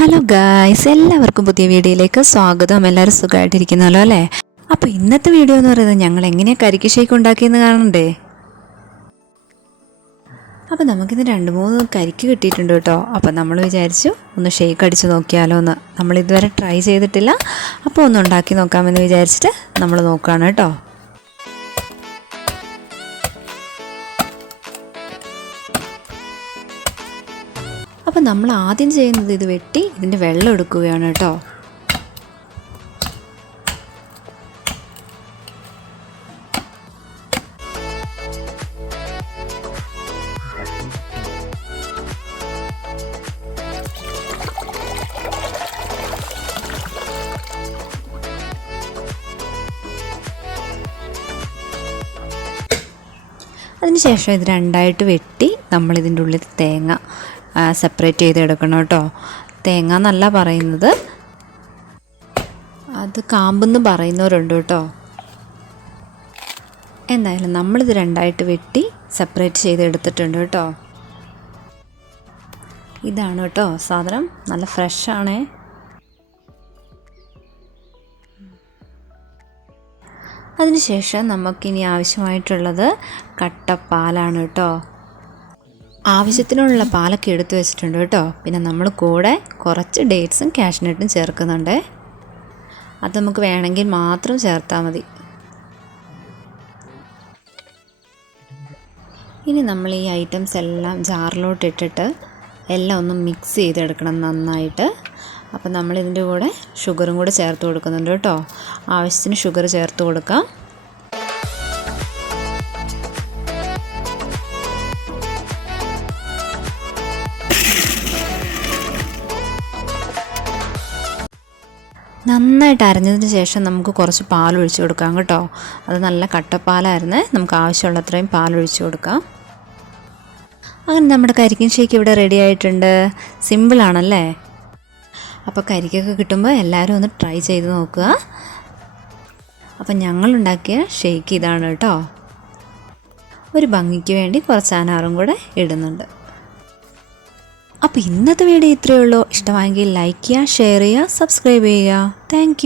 Hello guys, എല്ലാവർക്കും പുതിയ വീഡിയോയിലേക്ക് സ്വാഗതം. എല്ലാവരും സുഖമായിട്ടിരിക്കുന്നല്ലോ അല്ലേ? അപ്പോൾ ഇന്നത്തെ വീഡിയോ എന്ന് പറയുന്നത് ഞങ്ങൾ എങ്ങനെയാണ് കരിക്ക് ഷേക്ക് ഉണ്ടാക്കിയെന്ന് കാണണ്ടേ? അപ്പോൾ നമുക്കിന്ന് 2-3 കരിക്ക് കിട്ടിയിട്ടുണ്ട് കേട്ടോ. അപ്പോൾ നമ്മൾ വിചാരിച്ചു ഒന്ന് ഷേക്ക് അടിച്ച് നോക്കിയാലോ എന്ന്. നമ്മളിതുവരെ ട്രൈ ചെയ്തിട്ടില്ല, അപ്പോൾ ഒന്ന് ഉണ്ടാക്കി നോക്കാമെന്ന് വിചാരിച്ചിട്ട് നമ്മൾ നോക്കുകയാണ് കേട്ടോ. അപ്പോൾ നമ്മൾ ആദ്യം ചെയ്യുന്നത് ഇത് വെട്ടി ഇതിൻ്റെ വെള്ളം എടുക്കുകയാണ് കേട്ടോ. അതിനുശേഷം ഇത് രണ്ടായിട്ട് വെട്ടി നമ്മളിതിൻ്റെ ഉള്ളിൽ തേങ്ങ സെപ്പറേറ്റ് ചെയ്തെടുക്കണം കേട്ടോ. തേങ്ങ എന്നല്ല പറയുന്നത്, അത് കാമ്പെന്ന് പറയുന്നവരുണ്ട് കേട്ടോ. എന്തായാലും നമ്മളിത് രണ്ടായിട്ട് വെട്ടി സെപ്പറേറ്റ് ചെയ്തെടുത്തിട്ടുണ്ട് കേട്ടോ. ഇതാണ് കേട്ടോ സാധനം, നല്ല ഫ്രഷാണേ. അതിനുശേഷം നമുക്കിനി ആവശ്യമായിട്ടുള്ളത് കട്ടപ്പാലാണ് കേട്ടോ. ആവശ്യത്തിനുള്ള പാലൊക്കെ എടുത്തു വെച്ചിട്ടുണ്ട് കേട്ടോ. പിന്നെ നമ്മൾ കൂടെ കുറച്ച് ഡേറ്റ്സും കാഷ്നട്ടും ചേർക്കുന്നുണ്ട്. അത് നമുക്ക് വേണമെങ്കിൽ മാത്രം ചേർത്താൽ മതി. ഇനി നമ്മൾ ഈ ഐറ്റംസ് എല്ലാം ജാറിലോട്ട് ഇട്ടിട്ട് എല്ലാം ഒന്ന് മിക്സ് ചെയ്തെടുക്കണം നന്നായിട്ട്. അപ്പോൾ നമ്മളിതിൻ്റെ കൂടെ ഷുഗറും കൂടെ ചേർത്ത് കൊടുക്കുന്നുണ്ട് കേട്ടോ. ആവശ്യത്തിന് ഷുഗർ ചേർത്ത് കൊടുക്കാം. നന്നായിട്ട് അരഞ്ഞതിന് ശേഷം നമുക്ക് കുറച്ച് പാലൊഴിച്ച് കൊടുക്കാം കേട്ടോ. അത് നല്ല കട്ടപ്പാലായിരുന്നേ, നമുക്ക് ആവശ്യമുള്ള അത്രയും പാലൊഴിച്ച് കൊടുക്കാം. അങ്ങനെ നമ്മുടെ കരിക്കിൻ ഷേക്ക് ഇവിടെ റെഡി ആയിട്ടുണ്ട്. സിമ്പിളാണല്ലേ? അപ്പോൾ കരിക്കൊക്കെ കിട്ടുമ്പോൾ എല്ലാവരും ഒന്ന് ട്രൈ ചെയ്ത് നോക്കുക. അപ്പം ഞങ്ങളുണ്ടാക്കിയ ഷേക്ക് ഇതാണ് കേട്ടോ. ഒരു ഭംഗിക്ക് വേണ്ടി കുറച്ച് അനാറും കൂടെ ഇടുന്നുണ്ട്. അപ്പോൾ ഇന്നത്തെ വീഡിയോ ഇത്രയേ ഉള്ളൂ. ഇഷ്ടമായെങ്കിൽ ലൈക്ക് ചെയ്യുക, ഷെയർ ചെയ്യുക, സബ്സ്ക്രൈബ് ചെയ്യുക. താങ്ക്